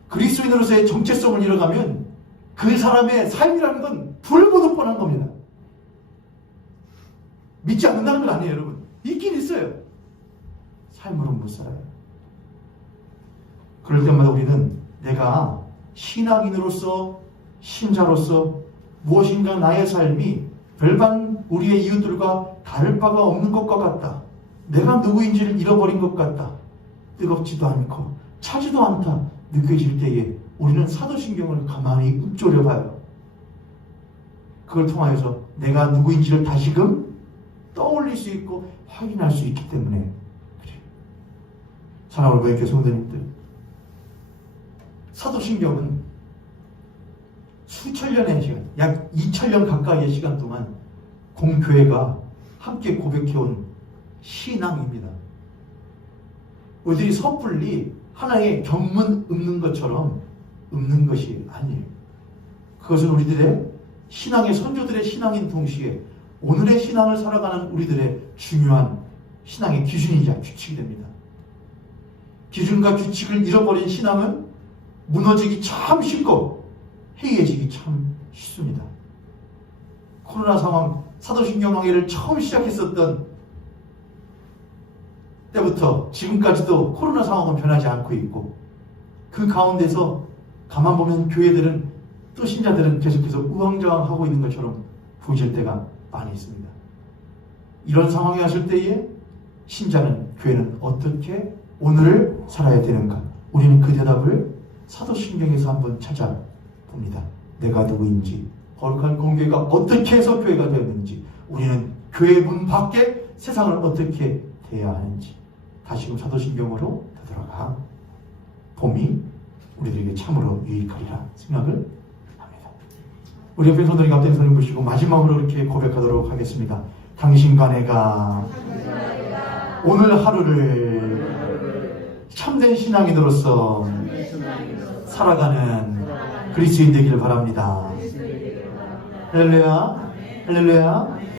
그리스도인으로서의 정체성을 잃어가면 그 사람의 삶이라는 건 불보듯 뻔한 겁니다. 믿지 않는다는 건 아니에요, 여러분. 있긴 있어요. 삶으로 못 살아요. 그럴 때마다 우리는 내가 신앙인으로서, 신자로서 무엇인가 나의 삶이 별반 우리의 이웃들과 다를 바가 없는 것과 같다. 내가 누구인지를 잃어버린 것 같다. 뜨겁지도 않고 차지도 않다 느껴질 때에 우리는 사도신경을 가만히 읊조려 봐요. 그걸 통하여서 내가 누구인지를 다시금 떠올릴 수 있고 확인할 수 있기 때문에 그래요. 사랑하는 고객 성도님들, 사도신경은 수천 년의 시간, 약 2000년 가까이의 시간 동안 공교회가 함께 고백해온 신앙입니다. 우리들이 섣불리 하나의 경문 읊는 것처럼 읊는 것이 아니에요. 그것은 우리들의 신앙의 선조들의 신앙인 동시에 오늘의 신앙을 살아가는 우리들의 중요한 신앙의 기준이자 규칙이 됩니다. 기준과 규칙을 잃어버린 신앙은 무너지기 참 쉽고 해이해지기 참 쉽습니다. 코로나 상황, 사도신경 강의를 처음 시작했었던 때부터 지금까지도 코로나 상황은 변하지 않고 있고, 그 가운데서 가만 보면 교회들은 또 신자들은 계속해서 우왕좌왕하고 있는 것처럼 보여질 때가 많이 있습니다. 이런 상황이 왔을 때에 신자는, 교회는 어떻게 오늘을 살아야 되는가? 우리는 그 대답을 사도신경에서 한번 찾아봅니다. 내가 누구인지, 거룩한 공교회가 어떻게 해서 교회가 되었는지, 우리는 교회 문 밖에 세상을 어떻게 대해야 하는지 다시금 사도신경으로 되돌아가 봄이 우리들에게 참으로 유익하리라 생각을 합니다. 우리 옆에 손들이 갑자기 손을 보시고 마지막으로 이렇게 고백하도록 하겠습니다. 당신과 내가 오늘 하루를 참된 신앙인으로서 살아가는 그리스도인 되기를 바랍니다. 할렐루야, 할렐루야.